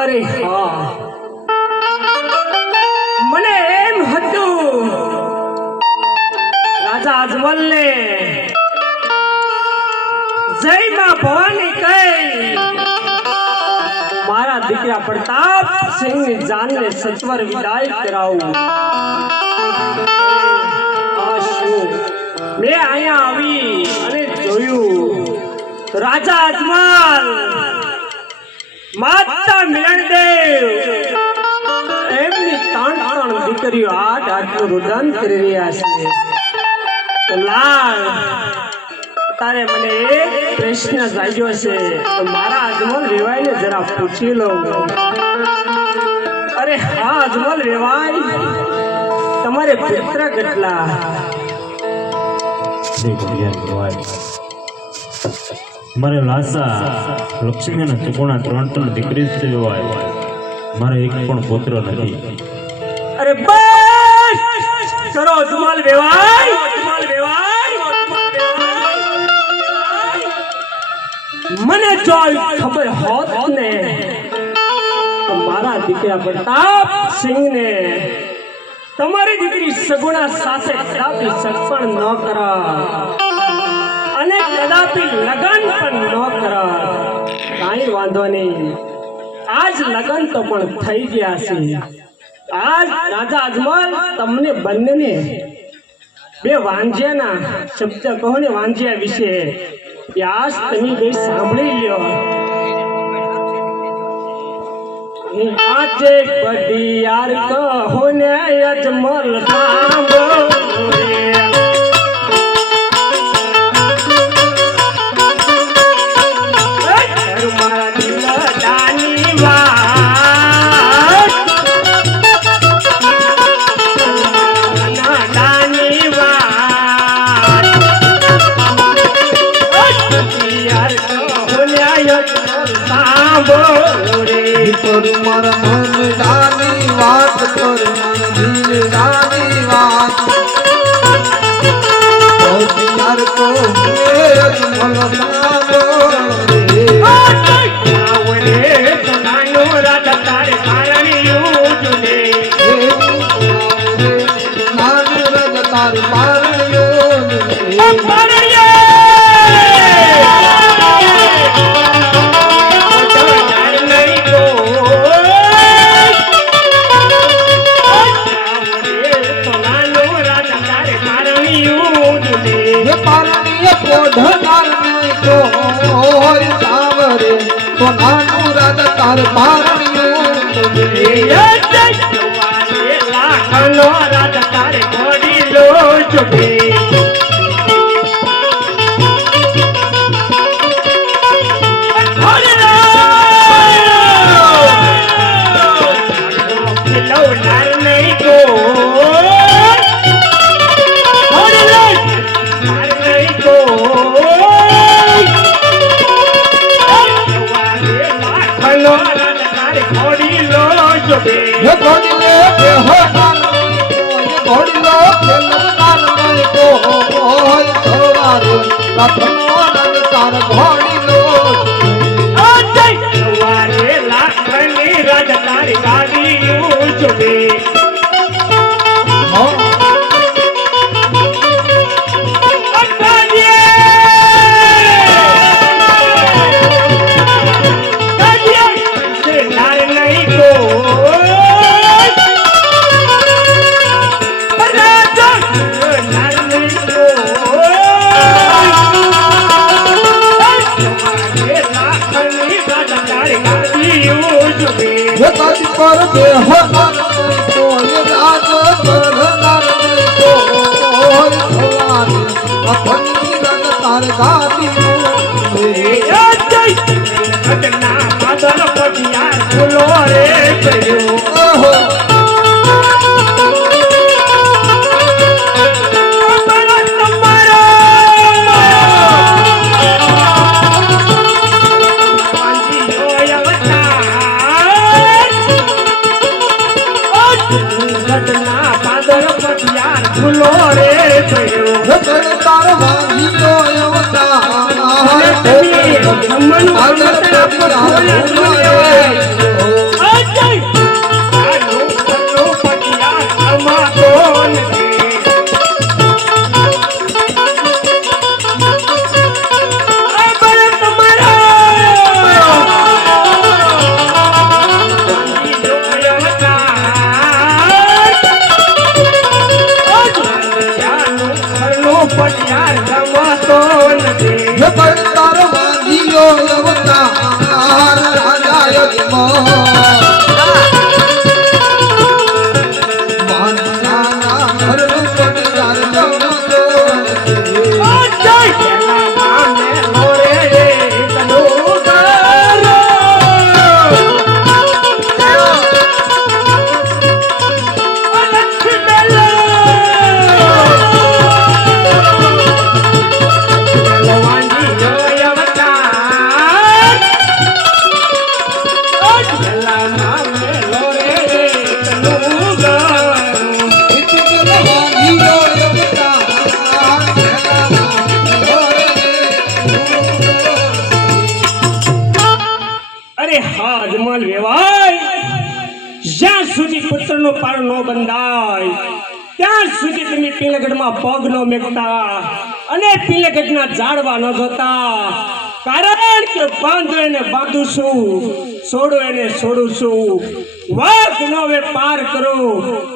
અરે હા, મને એમ હતું રાજા અજમલ ને જય માં ભવાની કઈ મારા દીકરા પ્રતાપ સિંહ ની જાન ને સત્વર વિદાય કરાવું. મેં અહીંયા આવી અને જોયું રાજા અજમલ માતા મિલનદેવ એમની ત્રણ દીકરીઓ આટલું રુદન કરી રહ્યા છે. લાલ તારે મને એક પ્રશ્ન જાગ્યો છે તો મારા અજમલ વેવાઈને જરા પૂછી લઉં. અરે હા અજમલ વેવાઈ, તમારે પુત્ર કેટલા? મારે લાસા લક્ષ્મી અને ચુકોણા ત્રણ દીકરી જ જોવાય, મારે એક પણ પુત્ર નથી. અરે બસ કરો અજમલ વેવાઈ, અજમલ વેવાઈ, મને જો ખબર હોત ને તો મારા દીકરા પ્રતાપ સિંહ ને તમારી દીકરી સગુણા સાથે કદાપી સગપણ ન કરા અને કદાપી લગન પણ ન કરા. કાંઈ વાંધો નહીં, આજ લગન તો પણ થઈ ગયા છે. આજ રાજા અજમલ તમને બંનેને બે વાંજિયાના શબ્દ કહો ને વાંજિયા વિશે, આજ તમે બે સાંભળી લ્યો. આજે બધી યાર કહો ને અજમલ સાંભળો મારા મન દાની વાત કર, મન દિલ દાની વાત યાર કો અજમલ સાંભળો રે. નાનો રાજા તારે પારણિયું જુદે, નાનો રાજા તારે પારણિયું ઢનાર નહીં તો હોય સાવરે તો નાનું રાજા તાર પારણિયું લાખનો રાજા તારે ઘોડી લો ચુકે. રાજા તારી ગાડી ચુકે. પર દેહ તો રાજ કરનાર તો અપની રન તાર ગાતી ઘટના માદર પટિયાર ફૂલો રે ગયો. ફૂલો રે ગયો તાર વાંધીઓ અવતાર લીયો અવતાર રાજા યજમાન માનના ઘરનું પટનાર જમતો અજમલ વેવાય જ્યાં સુધી પુત્રનો પાર ન બંધાય ત્યાં સુધી તમે પીલગઢમાં પગ ન મેકતા અને પીલગઢના ઝાડવા ન જોતા કારણ કે બાંધો એને બાંધું છું છોડો એને છોડું છું વાઘ નો વેપાર કરો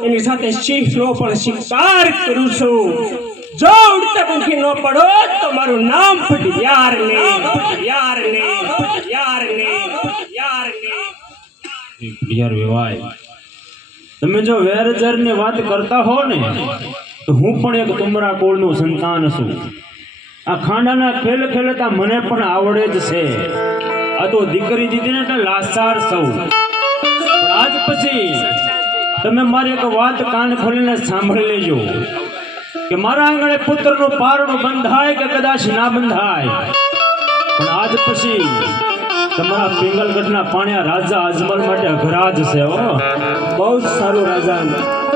એની સાથે સિંહનો પણ શિકાર કરું છું જો ઉડતા પંખી ન પડો તો મારું નામ ફટિયાર ને ફટિયાર ને ફટિયાર ને ફટિયાર ને યાર વેવાય તમે જો વેરઝરની વાત કરતા હો ને તો હું પણ એક તુમરા કુળનું સંતાન છું આ ખાંડાના ખેલ ખેલતા મને પણ આવડે જ છે આ તો દીકરી દીધીને એટલે લાસાર સૌ પણ આજ પછી તમે મારી એક વાત કાન ખોલીને સાંભળી લેજો કે મારા આંગણે પુત્રનો પારણો બંધાય કે કદાચ ના બંધાય પણ આજ પછી તમારા પિંગલગઢના પાણ્યા રાજા અજમલ માટે અઘરાજ છે હો બહુ સારું રાજા